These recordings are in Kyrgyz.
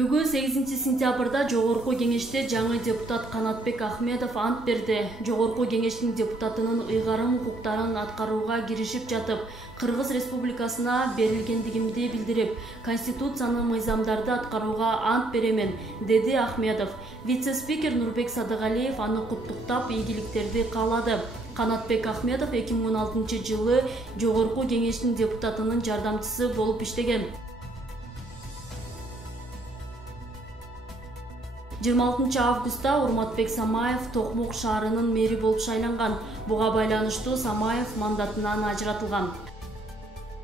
Бүгүн 8-сентябрда Жогорку кеңеште жаңы депутат Канатбек Ахмедов ант берди. Жогорку кеңештин депутатынын ыйгарым укуктарын аткарууга киришип жатып, Кыргыз Республикасына берилгендигимди билдирип, Конституциянын мыйзамдарды аткарууга ант беремен, деди Ахмедов. Вице-спикер Нурбек Садыгалиев аны куттуктап, ийгиликтерди каалады. Канатбек Ахмедов 2016 жылы Жогорку кеңештин депутатынын жардамчысы болуп иштеген. 26 августта Урматбек Самаев Токмок шаарынын мэри болуп шайланган. Буга байланыштуу Самаев мандатынан ажыратылган.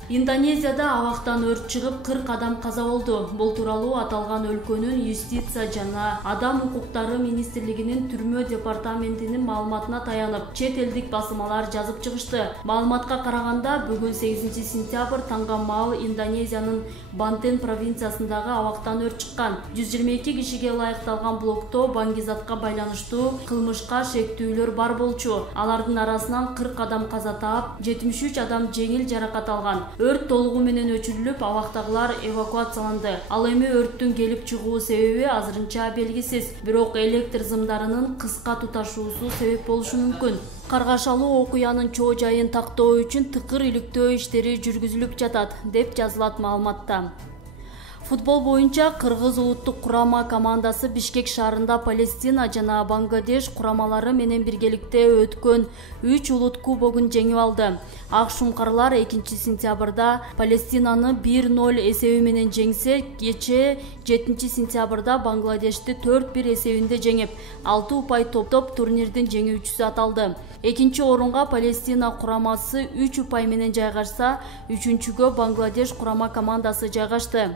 Индонезияда абактан өрт чыгып 40 адам каза болду. Бул тууралуу аталган өлкөнүн юстиция жана адам укуктары министрлигинин түрмө департаментинин маалыматына таянып, чет элдик басмалар жазып чыгышты. Маалыматка караганда, бүгүн 8-сентябрь таңга маал Индонезиянын Бантен провинциясындагы абактан өрт чыккан. 122 кишиге ылайыкталган блокто баңгизатка байланыштуу кылмышка шектүүлөр бар болчу. Алардын арасынан 40 адам каза таап, 73 адам жеңил жаракат алган. Өрт толугу менен өчүрүлүп, абактагылар эвакуацияланды. Ал эми өрттүн келип чыгуу себеби азырынча белгисиз. Бирок электр зымдарынын кыска туташуусу себеп болушу мүмкүн. Каргашалуу окуянын чоо жайын тактоо үчүн тыкыр иликтөө иштери жүргүзүлүп жатат, деп жазылат маалыматта. Футбол боюнча Кыргыз улуттук курама командасы Бишкек шаарында Палестина жана Бангладеш курамалары менен биргеликте өткөн 3 улут кубогун жеңип алды. Ак шумкарлар 2-сентябрда Палестинаны 1-0 эсеби менен жеңсе, кечээ 7-сентябрда Бангладешти 4-1 эсебинде жеңип, 6 упай топтоп турнирдин жеңүүчүсү аталды. Экинчи орунга Палестина курамасы 3 упай менен жайгашса, үчүнчүгө Бангладеш курама командасы жайгашты.